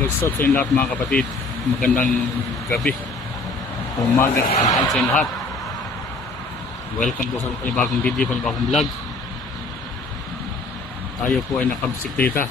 What's up sa inyo lahat mga kapatid? Magandang gabi, umaga, tanghali sa inyo lahat. Welcome po sa panibagong video, panibagong vlog. Tayo po ay nakabisikleta.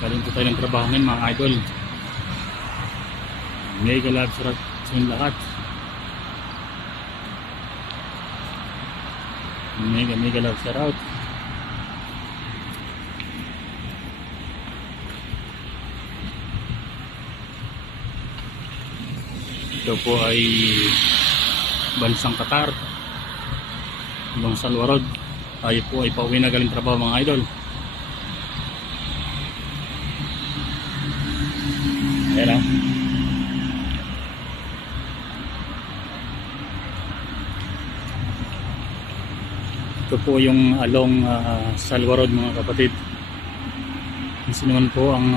Galing po tayo ng trabaho ngayon mga idol. Mega love sa inyo lahat. Mega love shout out. Ito po ay bansang Qatar, ibang Salwarod. Tayo po ay pauwi na galing trabaho mga idol. Ayan o. Ito po yung along Salwarod mga kapatid. Kung sino man po ang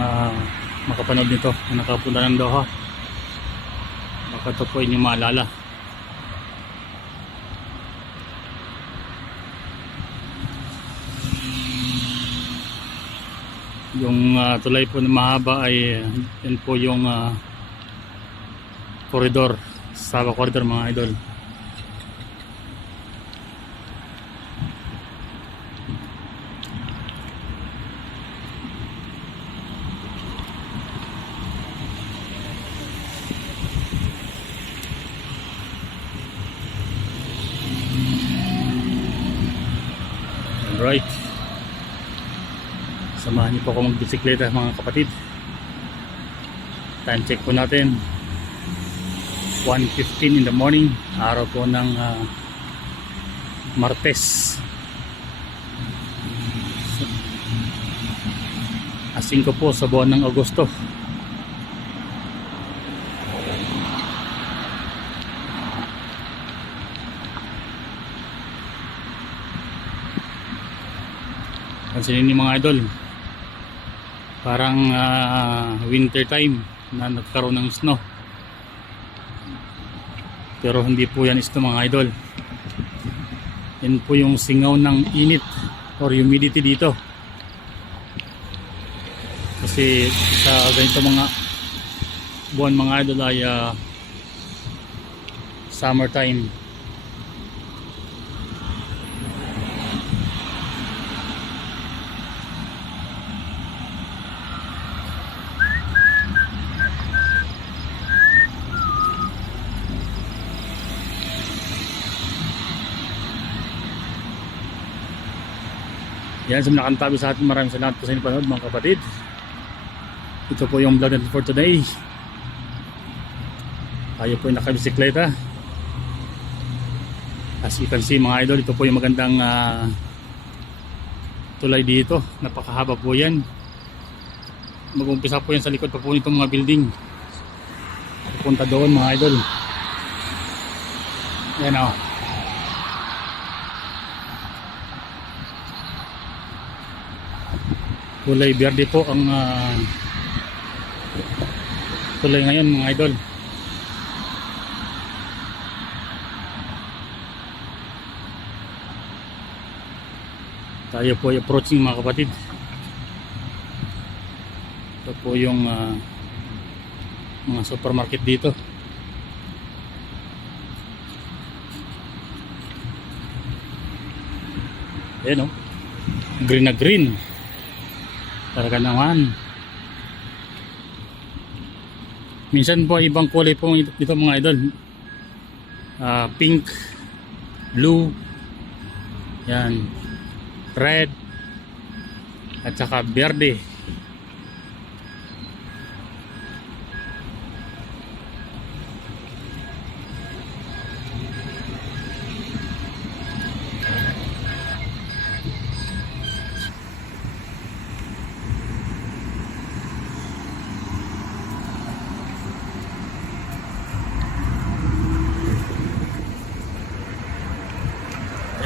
makapanood nito na nakapunta ng Doha, baka ito po inyong maalala. Yung tulay po na mahaba ay yan po yung koridor, Sabah Corridor mga idol. Alright, samahan niyo po ako magbisikleta mga kapatid. Time check po natin 1:15 in the morning, araw po ng Martes, 5 po sa buwan ng Agosto. Pansinin niyo mga idol, parang winter time na nagkaroon ng snow, pero hindi po yan snow mga idol. Yan po yung singaw ng init or humidity dito, kasi sa ganito mga buwan mga idol ay summertime. Yan, sa nakantabi sa atin, maraming salamat po sa inyo panood mga kapatid. Ito po yung vlog natin for today. Tayo po yung nakabisikleta. As you can see mga idol, ito po yung magandang tulay dito. Napakahaba po yan. Mag-umpisa po yan sa likod pa po nitong mga building, pupunta doon mga idol. Yan o. Kulay berde po ang tulay ngayon mga idol. Tayo po ay approaching mga kapatid. Ito po yung mga supermarket dito. Ayan o, green na green talaga naman. Minsan po ibang kulay po dito mga idol, pink, blue, yan, red, at saka berde.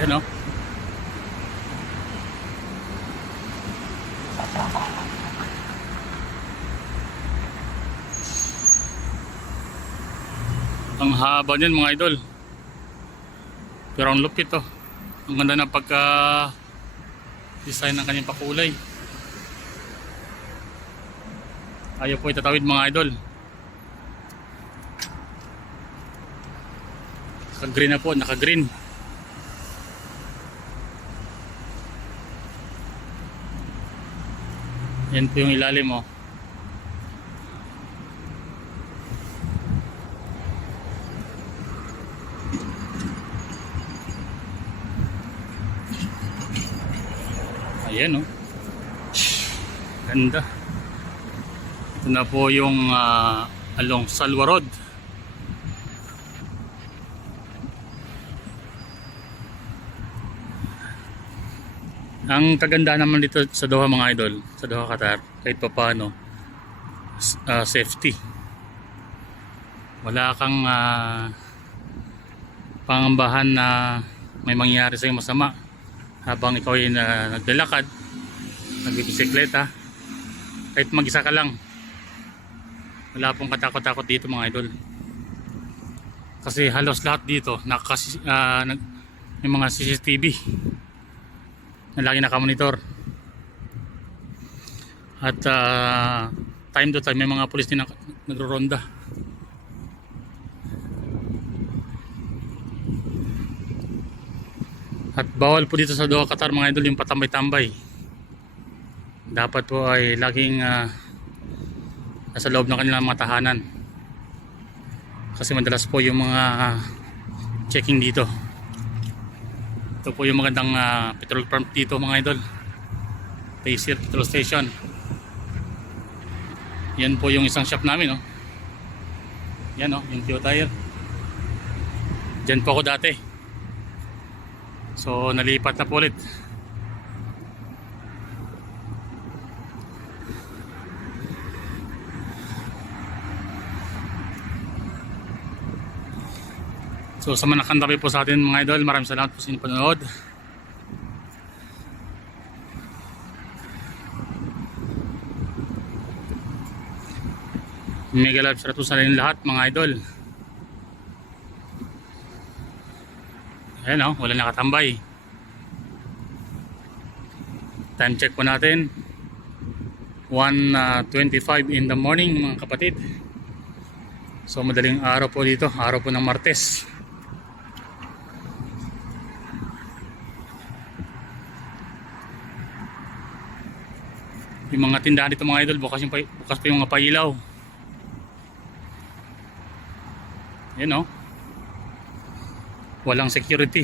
Ayan o. Ang haba niyan mga idol, pero ang lupit to. Ang ganda ng pagka design ng kanyang pakulay. Ayaw po itatawid mga idol. Naka-green na po, naka-green. Yan po yung ilalim oh. Ayan oh. Ganda. Ito na po yung along Salwa Road. Ang kagandahan naman dito sa Doha mga idol, sa Doha Qatar, kahit pa paano safety. Wala kang pangambahan na may mangyari sa masama habang ikaw ay naglalakad, nagbibisikleta. Kahit mag-isa ka lang, wala pong katakot-takot dito mga idol. Kasi halos lahat dito may mga CCTV na lagi nakamonitor. At time to time may mga pulis din nagro-ronda. At bawal po dito sa Doha Qatar mga idol yung patambay-tambay. Dapat po ay laging nasa loob ng kanilang mga tahanan. Kasi madalas po yung mga checking dito. Ito po yung magandang petrol pump dito mga idol. Pacer Petrol Station. Yan po yung isang shop namin oh. Yan oh, yung Tio Tire. Diyan po ako dati. So nalipat na po ulit. So sa mga nakantabi po sa atin mga idol, maraming salamat po sa inyong panonood. Mega love sa sa lahat mga idol. Ayan o, wala nakatambay. Time check po natin 1:25 in the morning mga kapatid. So madaling araw po dito, araw po ng Martes. Yung mga tindahan dito mga idol, bukas po yung mga pailaw. Yan o. Walang security.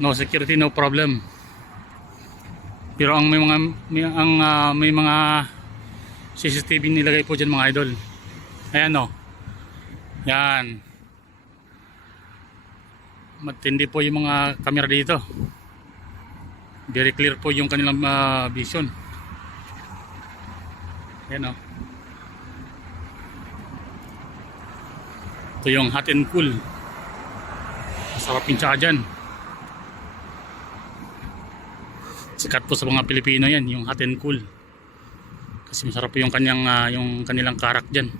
No security, no problem. Pero ang may mga CCTV nilagay po dyan mga idol. Ayan o. Yan. Matindi po yung mga camera dito. Very clear po yung kanilang vision. Ayan o. Ito yung hot and cool. Masarap yung tsaka dyan. Sikat po sa mga Pilipino yan, yung hot and cool. Kasi masarap po yung kanilang karak dyan.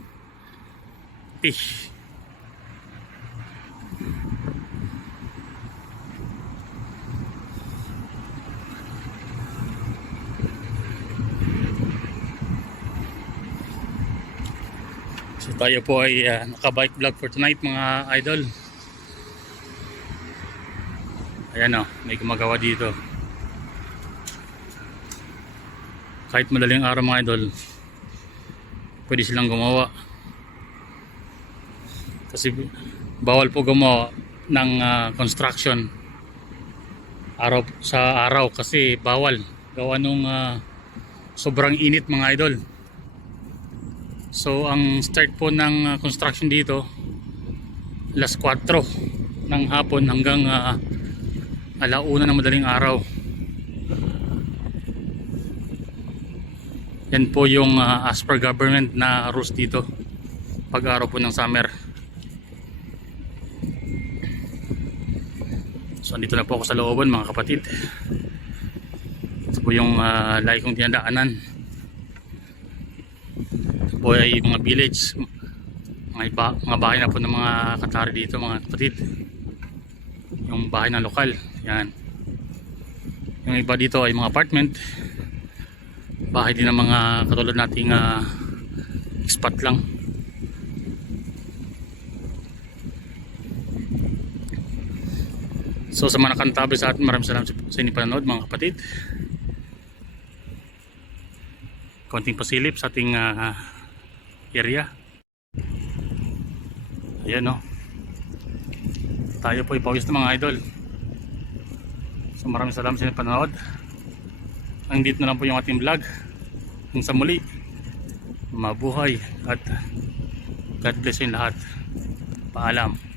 So tayo po ay naka-bike vlog for tonight mga idol. Ayan o, may gumagawa dito. Kahit madaling araw mga idol, pwede silang gumawa. Kasi bawal po gumawa ng construction sa araw kasi bawal. Gawa nung sobrang init mga idol. So ang start po ng construction dito alas 4 ng hapon hanggang alauna ng madaling araw. Yan po yung as per government na rules dito pag araw po ng summer. So andito na po ako sa looban mga kapatid. Ito po yung lagi kong dinadaanan. Po ay mga village, mga bahay na po ng mga Qatari dito mga kapatid. Yung bahay na lokal, yan. Yung iba dito ay mga apartment. bahay din ng mga katulad nating expat lang. So sa mga nakantabi sa atin, maraming salamat sa inyong panonood mga kapatid. Konting pasilip sa ating area. Ayan o. Tayo po ipawis ng mga idol. So maraming salamat sa inyong panonood. Ang dito na lang po yung ating vlog. Hanggang sa muli, mabuhay at God bless yung lahat. Paalam.